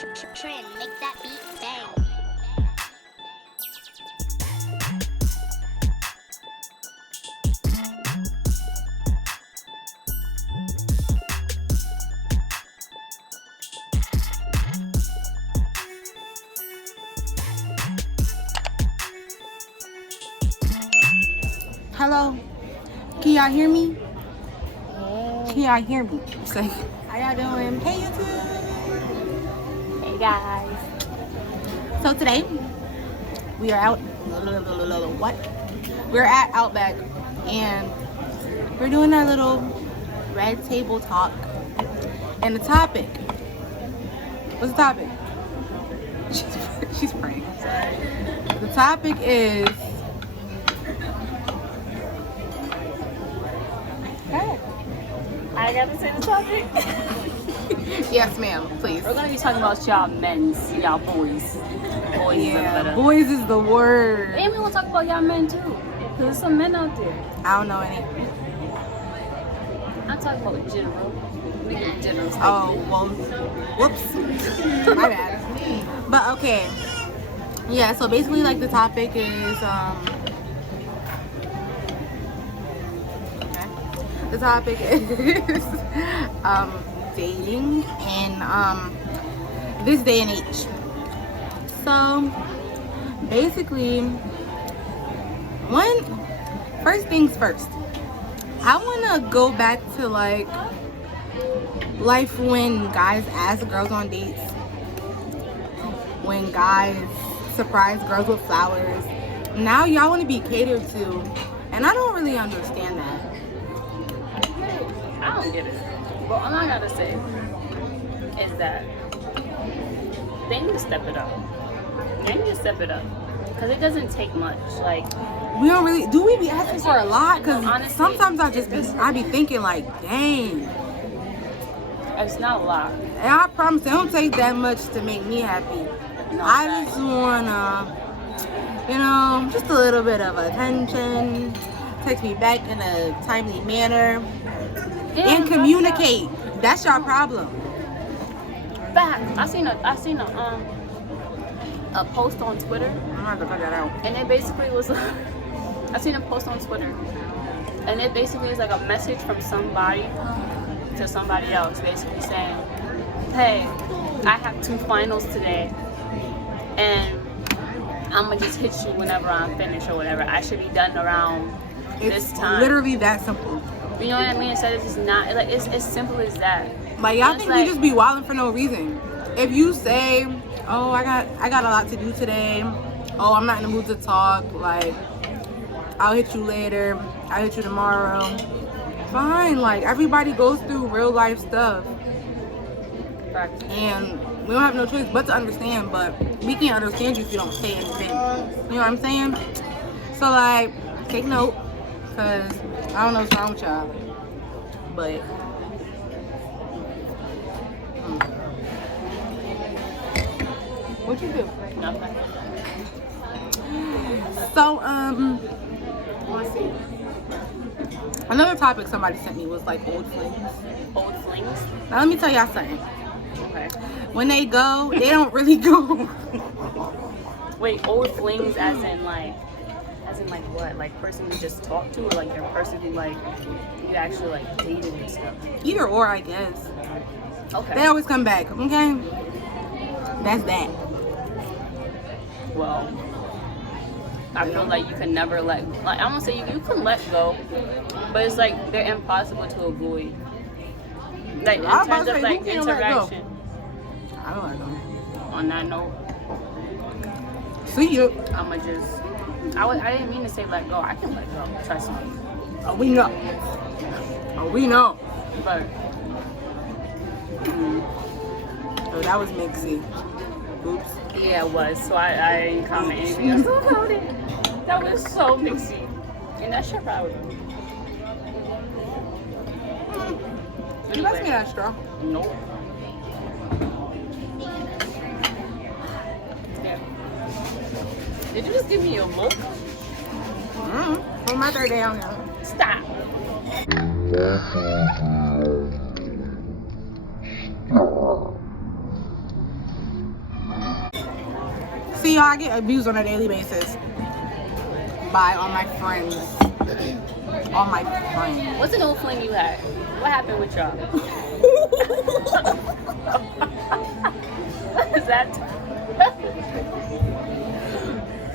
Trend, make that beat bang. Hello, can y'all hear me? Can y'all hear me? Say, how y'all doing? Hey YouTube. Hey guys. So today we are out. What? We're at Outback and we're doing our little red table talk. And the topic. What's the topic? She's praying. The topic is. I gotta say the topic. Yes, ma'am. Please. We're gonna be talking about y'all men's, y'all boys. Boys is better. Boys is the word. And we wanna talk about y'all men too. Cause there's some men out there. I don't know any. I'm talking about general. Nigga general. Oh, well, whoops. My bad. But okay. Yeah, so basically like the topic is the topic is dating in this day and age. So basically first things first, I want to go back to like life when guys ask girls on dates, when guys surprise girls with flowers. Now y'all want to be catered to, and I don't really understand that. I don't get it. But all I gotta say is that they need to step it up. They need to step it up. Because it doesn't take much. Like, We don't really, do we be asking for a lot? Because honestly, sometimes I be thinking like, dang. it's not a lot. And I promise it don't take that much to make me happy. No, I just wanna, just a little bit of attention, text me back in a timely manner, and communicate. That's your problem. Fact. I seen a post on Twitter, I'm gonna have to cut that out. and it basically was. I seen a post on Twitter, and it basically is like a message from somebody to somebody else, basically saying, "Hey, I have 2 finals today, and I'm gonna just hit you whenever I'm finished or whatever. I should be done around this time." Literally that simple. You know what I mean? Instead of just not like it's as simple as that. Like y'all It's think like- we just be wilding for no reason. If you say, "Oh, I got a lot to do today. Oh, I'm not in the mood to talk. Like, I'll hit you later. I'll hit you tomorrow." Fine. Like everybody goes through real life stuff, Fact. and we don't have no choice but to understand. But we can't understand you if you don't say anything. You know what I'm saying? So like, take note, cause I don't know what's wrong with y'all, but. What'd you do? Nothing. So, let's see. Another topic somebody sent me was like old flings. Old flings. Now let me tell y'all something. Okay. When they go, they don't really go. Wait, old flings as in like what? Like person you just talked to, or like your person who like you actually like dated and stuff? Either or, I guess. Okay. They always come back, okay? That's that. Well, I feel like you can never let, like, I'm gonna say you can let go, but it's like they're impossible to avoid. Like in I was about terms to of say, like who can't let go? interaction. I don't know. On that note, See you. I'ma just, I didn't mean to say let go. I can let go. Trust me. Oh, we know. Oh, we know. But Oh, that was mixy. Oops. yeah, it was. So I didn't comment anything else about it. That was so mixy, and that shit probably. You pass me that straw. Nope. Yeah. Did you just give me a look? On my third day on here. Stop. See, y'all, I get abused on a daily basis by all my friends. All my friends. What's an old fling you had? What happened with y'all? What is that?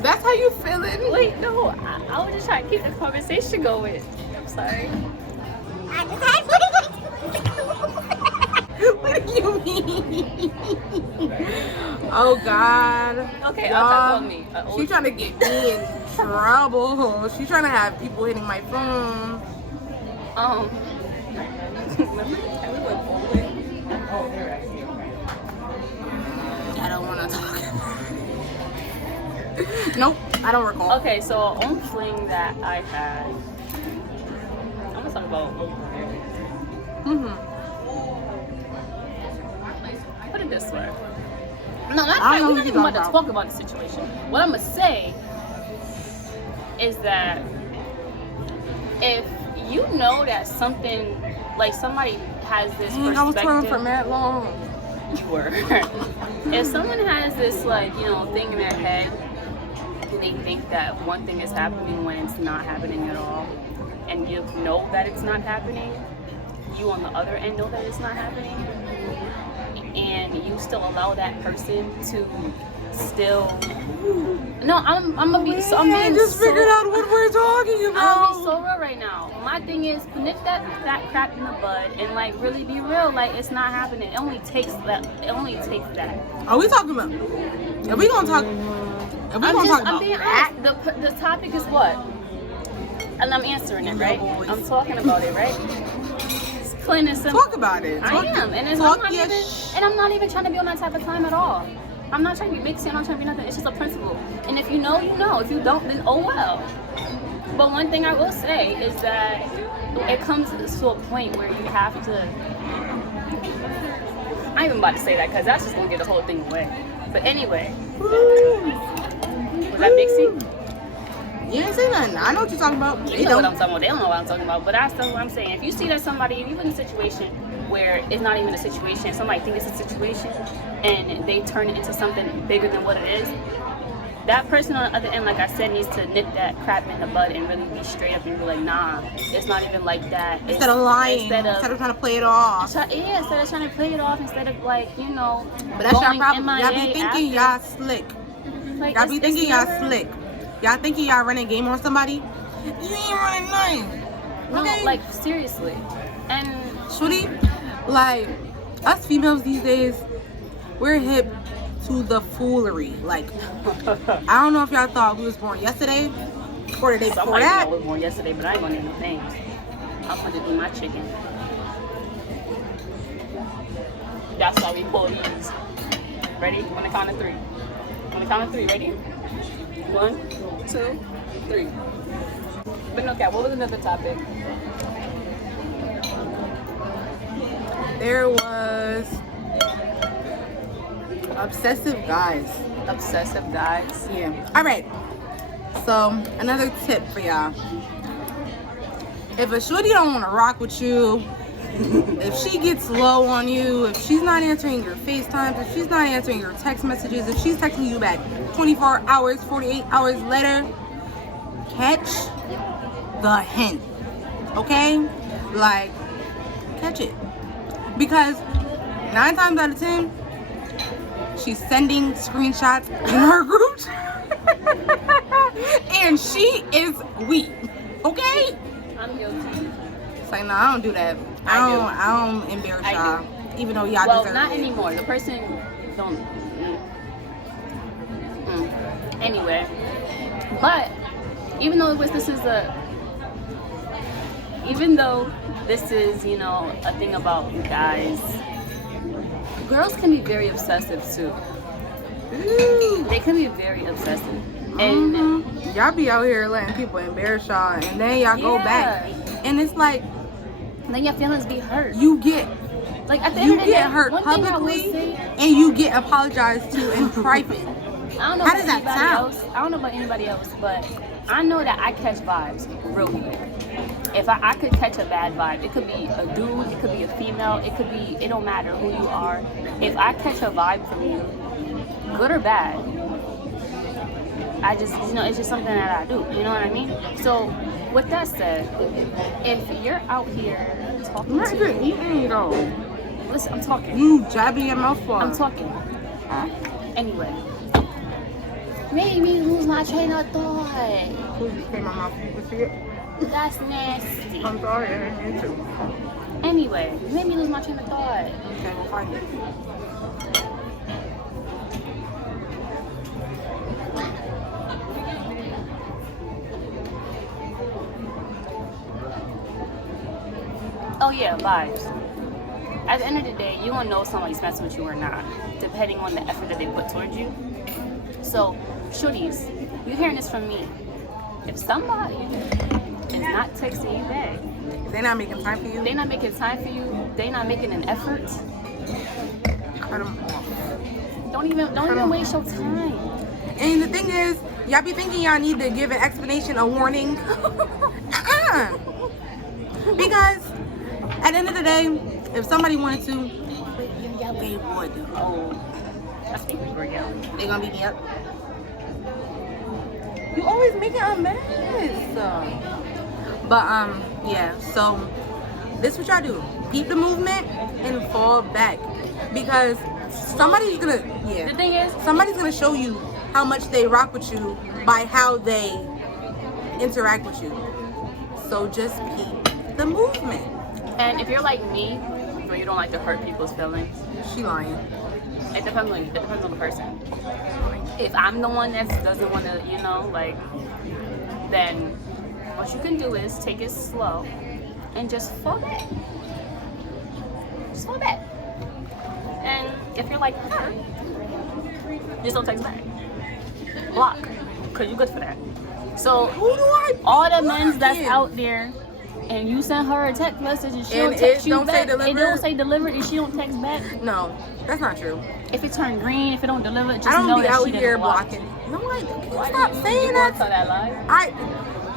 That's how you feeling? Wait, no. I was just trying to keep the conversation going. I'm sorry. I just had What do you mean? Oh God. Okay, Y'all, I'll talk about me. She's trying to get me in trouble. She's trying to have people hitting my phone. Remember the time we went bowling? I don't want to talk. Nope, I don't recall. Okay, so on fling that I had, I'm gonna talk about. Put it this way. No, not I that. don't know We're what not you're even about to talking talk about the situation. What I'm gonna say is that if you know that something, like somebody has this perspective. I was twirling for mad long. You were. If someone has this, like, you know, thing in their head, and they think that one thing is happening when it's not happening at all, and you know that it's not happening, you on the other end know that it's not happening, and you still allow that person to still. No, I'm gonna be. So, I'm I being just so, figured out what we're talking I'm gonna be about. so real right now. My thing is nip that crap in the bud and like really be real. Like it's not happening. It only takes that. It only takes that. Are we talking about? If we gonna talk, if we gonna talk I'm about being that, honest. The topic is what, and I'm answering it right. boys. I'm talking about it right. It's plain and simple. talk about it. I Talk, am, and talk I'm your not even trying to be on that type of time at all. I'm not trying to be mixy. I'm not trying to be nothing. It's just a principle. And if you know, you know. If you don't, then oh well. But one thing I will say is that it comes to a point where you have to. I ain't even about to say that because that's just gonna get the whole thing away. But anyway, was that mixy? You didn't say nothing. I know what you're talking about. They You know what don't. I'm talking about. They don't know what I'm talking about. But that's what I'm saying. If you see that somebody, if you're in a situation where it's not even a situation, somebody thinks it's a situation, and they turn it into something bigger than what it is, that person on the other end, like I said, needs to nip that crap in the bud and really be straight up and be like, nah, it's not even like that. Instead of lying, instead of trying to play it off. Yeah, instead of trying to play it off, instead of like, you know, But that's y'all going problem. MIA Y'all be thinking y'all slick. Like, Y'all be it's thinking y'all never- slick. Y'all thinking y'all running game on somebody. You ain't running nothing. No, Okay? like seriously. And Shorty, like, us females these days, we're hip to the foolery. Like, I don't know if y'all thought we was born yesterday or the day before somebody that. was born yesterday, but I ain't gonna name no names. I'm gonna do my chicken. That's why we pull these. Ready? On the count of three. On the count of three. Ready? 1, 2, 3. But no, okay, what was another topic? There was obsessive guys. Obsessive guys. Yeah. All right. So another tip for y'all: if a shorty don't want to rock with you, if she gets low on you, if she's not answering your FaceTimes, if she's not answering your text messages, if she's texting you back 24 hours, 48 hours later, catch the hint. Okay? Like, catch it. Because 9 times out of 10, she's sending screenshots in her group chat. And she is weak. Okay? I'm guilty. It's like, no, I don't do that. I don't embarrass I y'all. Even though y'all Well, deserve not it. anymore. The person don't. Anyway, but even though this is, you know, a thing about guys, girls can be very obsessive too. Ooh. They can be very obsessive, and Y'all be out here letting people embarrass y'all, and then y'all go back, and it's like then your feelings be hurt. you get Like at the end of the day, hurt one thing I will publicly, say, and you get apologized to in private. I don't know How about does that anybody sound? else. I don't know about anybody else, but I know that I catch vibes real quick. If I could catch a bad vibe, it could be a dude, it could be a female, it don't matter who you are. If I catch a vibe from you, good or bad, I just, it's just something that I do. You know what I mean? So, with that said, if you're out here talking Not even eating though. listen, I'm talking. You jabbing your mouth for. I'm talking. Anyway, made me lose my train of thought. Please came my mouth. You see it? That's nasty. I'm sorry, I didn't mean to. Anyway, you made me lose my train of thought. Okay, we'll find it. Oh yeah, vibes. At the end of the day, you gonna know if somebody's messing with you or not, depending on the effort that they put towards you. So, shorties, you're hearing this from me. If somebody is not texting you back, They're not making time for you. they not making time for you, they not making an effort, Cut them off. don't even waste your time. And the thing is, y'all be thinking y'all need to give an explanation, a warning. Because at the end of the day, if somebody wanted to, they would. Oh, I think we were yelling. They gonna beat me up. You always making a mess. But yeah. So this what y'all do: keep the movement and fall back, because somebody's gonna The thing is, somebody's gonna show you how much they rock with you by how they interact with you. So just keep the movement. and if you're like me, where you don't like to hurt people's feelings, She lying. it depends on the person. If I'm the one that doesn't want to, then what you can do is take it slow and just fall back. Just fall back. And if you're like her, just don't text back. Block, because you're good for that. So Who do I? all the men's that's block? out there, and you send her a text message and she And don't text it you don't say back, it delivered? don't say delivered and she don't text back. No, that's not true. If it turned green, if it don't deliver, just I don't know be that out she here didn't block. blocking. No, stop saying that. that lie?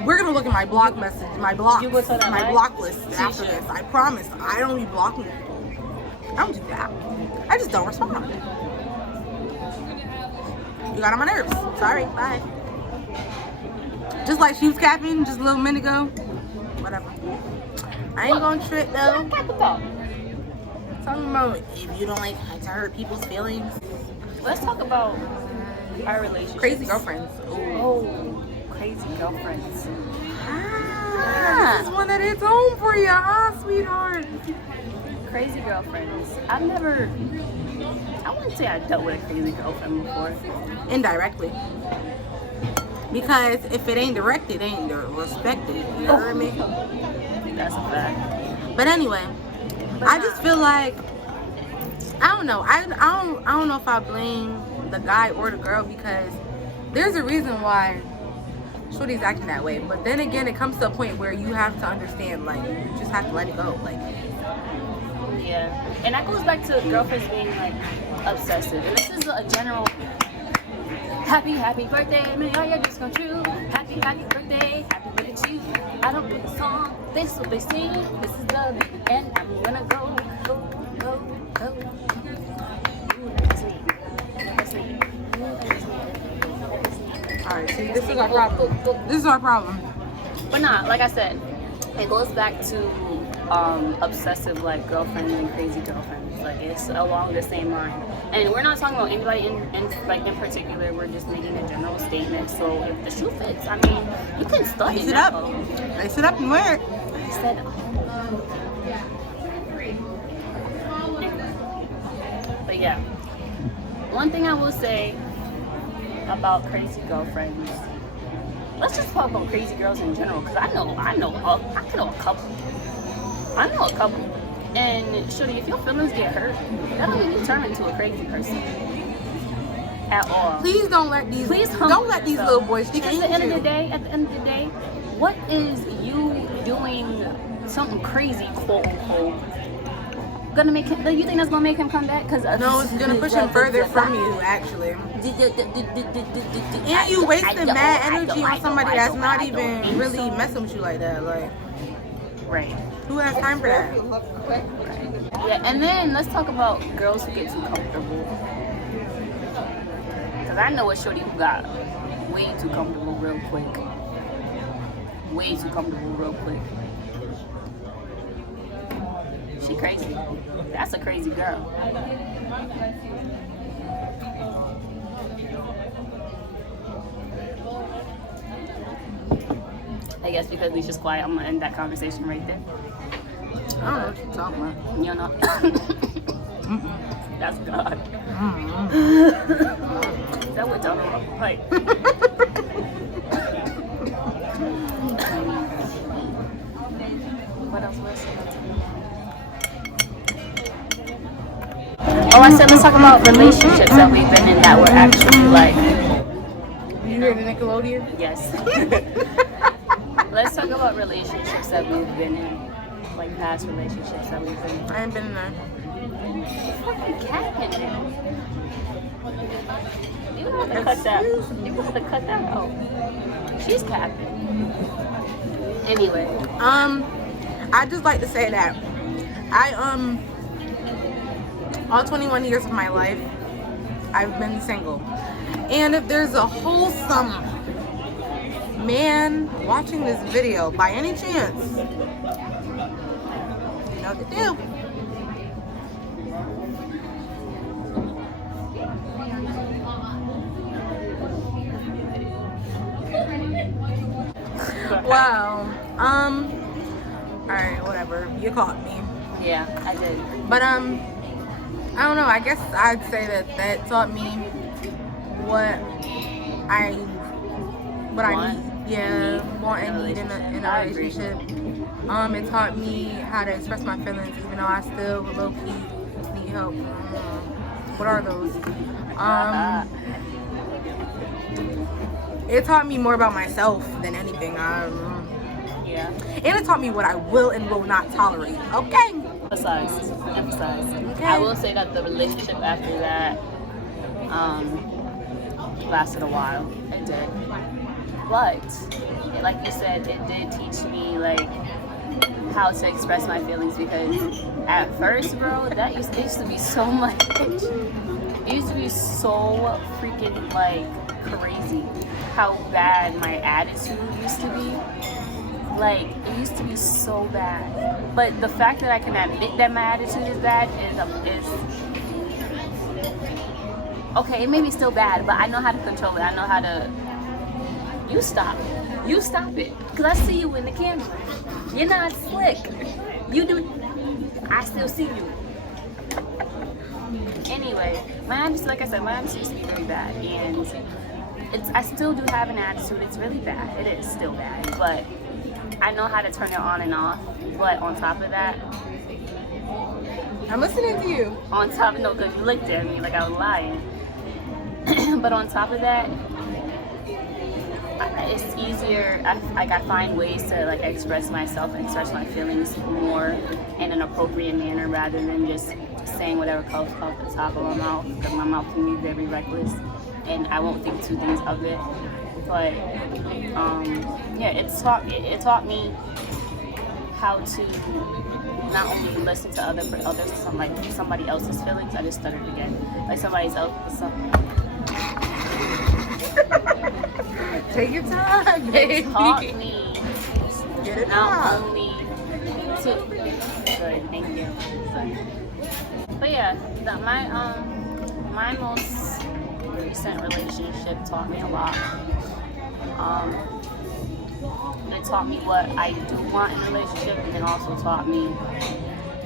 We're gonna look at my block message, my blocks, You gonna tell that my lie? block list See, after shit. this. I promise. I don't be blocking people. I don't do that. I just don't respond. You got on my nerves. Sorry. Bye. Just like she was capping just a little minute ago. Whatever. I ain't gonna trip though. Talking about if you don't like to hurt people's feelings. Let's talk about our relationship. Crazy girlfriends. Ooh. Oh, crazy girlfriends. Ah, this is one that hits home for you, huh, sweetheart? Crazy girlfriends. I wouldn't say I dealt with a crazy girlfriend before. Indirectly. Because if it ain't direct, it ain't respected. You know what I mean? That's a fact. But anyway, I just feel like I don't know. I don't know if I blame the guy or the girl, because there's a reason why Shorty's acting that way. But then again, it comes to a point where you have to understand, like, you just have to let it go. Like, Yeah. And that goes back to girlfriends being like obsessive. And this is a general happy birthday, may all your dreams come true. Happy birthday to you. I don't pick a song, this will be sing. This is the end. I'm gonna go. alright, see, this is our problem. This is our problem. But nah, like I said, it goes back to obsessive like girlfriends and crazy girlfriends. Like it's along the same line. And we're not talking about anybody in particular. We're just making a general statement. So if the shoe fits, I mean, you can study Lace it that. up. Lace it up and wear it. I said, but yeah, one thing I will say about crazy girlfriends. Let's just talk about crazy girls in general, because I know a couple. And shorty, if your feelings get hurt, that don't mean you turn into a crazy person at all. Please don't let these humble don't let these yourself. little boys change Because at the end you. of the day, what is you doing something crazy, quote unquote, gonna make him? Do you think that's gonna make him come back? Because No, it's gonna push him further from you, actually. And you wasting mad energy on somebody that's not even really messing with you like that. Like, right. who has time for that? Yeah, and then let's talk about girls who get too comfortable. Because I know a shorty who got way too comfortable real quick. Way too comfortable real quick. She crazy. That's a crazy girl. I guess because Leisha's quiet, I'm gonna end that conversation right there. I don't know what you're talking about. You know? That's God. That went down the wrong pipe. What else was I saying? Oh, I said let's talk about relationships that we've been in that were actually like. You hear the Nickelodeon? Yes. Let's talk about relationships that we've been in, like past relationships that we've been in. I ain't been in there. Fucking cat in there. You have to cut that. You have to cut that out. She's capping. Anyway. I just like to say that all 21 years of my life, I've been single. And if there's a wholesome man watching this video by any chance, you know what to do. Wow. Alright, whatever. You caught me. Yeah, I did. But I don't know. I guess I'd say that taught me what I need. Yeah, want and need in a relationship. It taught me how to express my feelings, even though I still low key need help. What are those? It taught me more about myself than anything. Yeah. And it taught me what I will and will not tolerate. Okay. Emphasize. Okay. I will say that the relationship after that lasted a while. It did. But like you said, it did teach me like how to express my feelings, because at first, bro, it used to be so much. It used to be so freaking like crazy how bad my attitude used to be. Like, it used to be so bad. But the fact that I can admit that my attitude is bad is okay, it may be still bad, but I know how to control it. I know how to. You stop it. Because I see you in the camera. You're not slick. You do. I still see you. Anyway, my attitude, like I said, my attitude used to be really bad. And I still do have an attitude. It's really bad. It is still bad. But I know how to turn it on and off. But on top of that, I'm listening to you. On top of, no, because you looked at me like I was lying. But on top of that, it's easier. I find ways to like express myself and express my feelings more in an appropriate manner, rather than just saying whatever comes off the top of my mouth, because my mouth can be very reckless and I won't think two things of it. But yeah, it taught me how to not only listen to somebody else's feelings. I just stuttered again. Like somebody else. Take your time, baby. It taught me Get it not out. only to. Good, thank you. But yeah, my most recent relationship taught me a lot. It taught me what I do want in a relationship, and it also taught me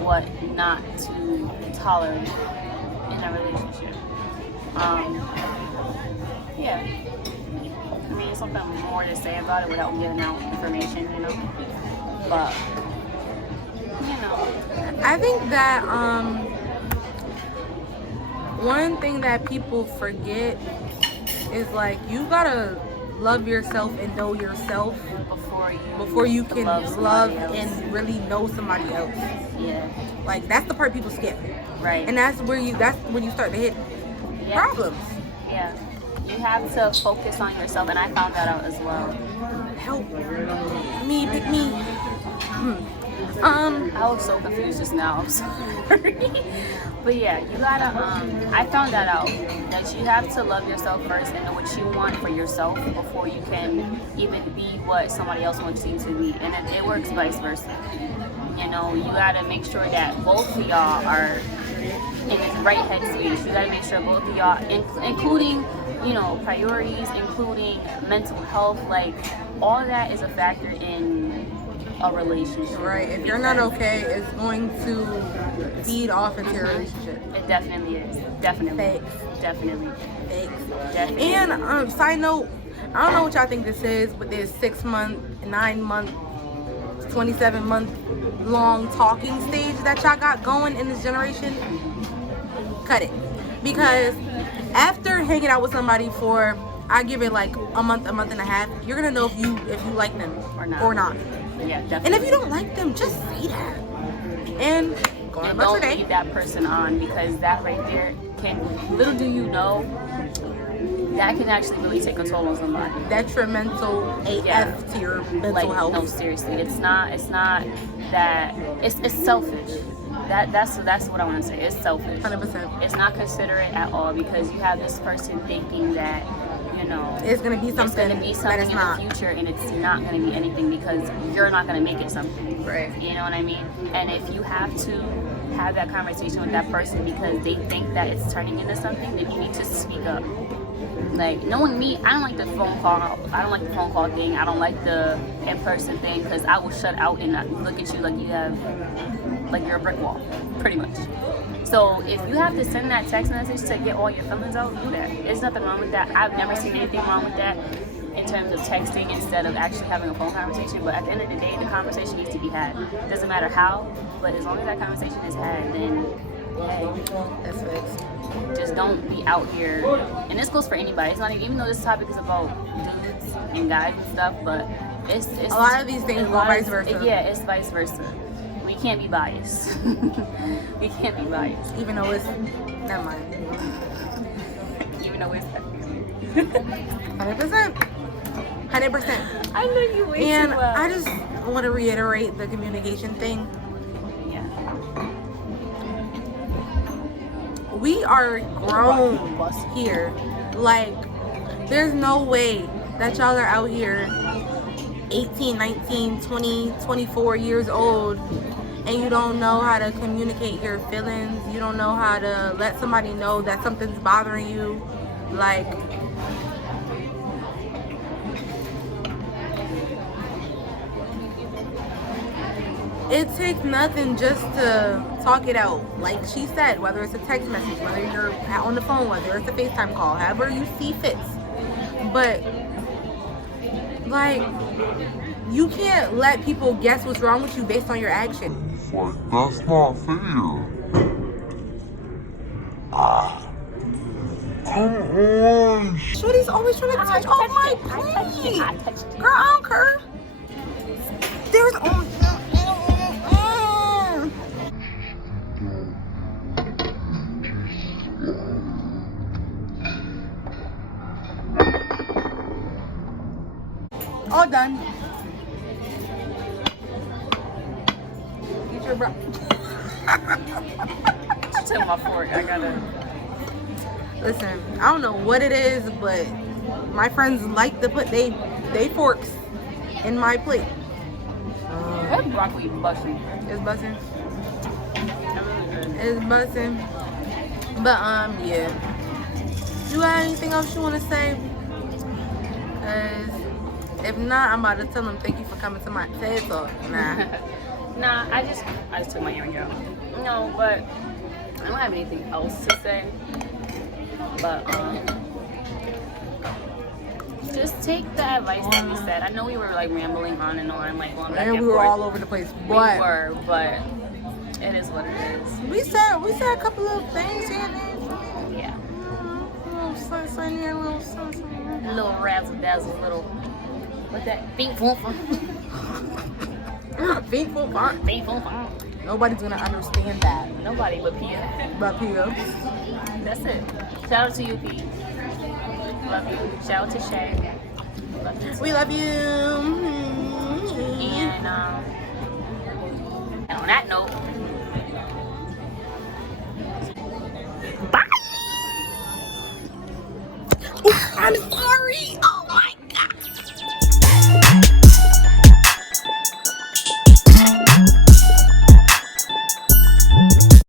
what not to tolerate in a relationship. Yeah. I mean, something more to say about it without giving out information, you know. But you know, I think that one thing that people forget is like you gotta love yourself and know yourself before you can love and really know somebody else. Yeah. Like that's the part people skip. Right. And that's when you start to hit problems. Yeah. You have to focus on yourself, and I found that out as well. Help me, pick me. I was so confused just now. I'm sorry. But yeah, you gotta, I found that out, that you have to love yourself first and know what you want for yourself before you can even be what somebody else wants you to be. And it works vice versa. You know, you gotta make sure that both of y'all are in this right headspace. You gotta make sure both of y'all, including, you know, priorities, including mental health, like, all of that is a factor in a relationship. Right. If you're not okay, it's going to feed off into your relationship. It definitely is. Definitely. Thanks. Definitely. Thanks. Definitely. And side note, I don't know what y'all think this is, but this 6 month, 9 month, 27 month long talking stage that y'all got going in this generation. Cut it. Because after hanging out with somebody for, I give it like a month and a half, you're gonna know if you like them or not. Yeah, definitely. And if you don't like them, just say that. And go on about your don't day. leave that person on, because that right there can, little do you know, that can actually really take a toll on somebody. Detrimental AF to your mental health. No, seriously, it's not that, it's selfish. That's what I want to say. It's selfish. 100%. It's not considerate at all, because you have this person thinking that, you know, it's gonna be something in the future, and it's not gonna be anything, because you're not gonna make it something. Right. You know what I mean? And if you have to have that conversation with that person because they think that it's turning into something, then you need to speak up. Like, knowing me, I don't like the phone call. I don't like the phone call thing. I don't like the in-person thing, because I will shut out and look at you like you're a brick wall, pretty much. So if you have to send that text message to get all your feelings out, do that. There's nothing wrong with that. I've never seen anything wrong with that in terms of texting instead of actually having a phone conversation. But at the end of the day, the conversation needs to be had. It doesn't matter how, but as long as that conversation is had, then hey, That's it. just don't be out here. And this goes for anybody. It's not even though this topic is about dudes and guys and stuff, but it's a lot of these things go vice versa. Yeah, it's vice versa. We can't be biased. We can't be biased. Even though it's, never mind. Even though it's 100%. 100%. I know you way And too well. I just want to reiterate the communication thing. Yeah. We are grown here. Like, there's no way that y'all are out here 18, 19, 20, 24 years old and you don't know how to communicate your feelings. You don't know how to let somebody know that something's bothering you. Like, it takes nothing just to talk it out. Like she said, whether it's a text message, whether you're on the phone, whether it's a FaceTime call, however you see fits. But, like, you can't let people guess what's wrong with you based on your actions. Like, that's not fair. Come on. Shorty's always trying to touch off my plate. I touched it. Girl, I don't care. There's only... All done. Get your bro. Take my fork. I gotta. Listen, I don't know what it is, but my friends like to put they forks in my plate. That broccoli busting. It's busting. It's busting. But yeah. You got anything else you want to say? Cause if not, I'm about to tell them thank you for coming to my TED Talk. Nah. Nah, I just took my earring out. No, but I don't have anything else to say. But just take the advice that we said. I know we were like rambling on and on, like going back and we were forth. all over the place. But we were, but it is what it is. we said a couple of things here and there. Yeah. A little something here, a little something. A little razzle dazzle, little. What's that? Beep boom. Beep boom font. Beep boom. Nobody's gonna understand that. Nobody but Pia. But Pia. That's it. Shout out to you, P. Love you. Shout out to Shay. Love you. We love you. And on that note, I'm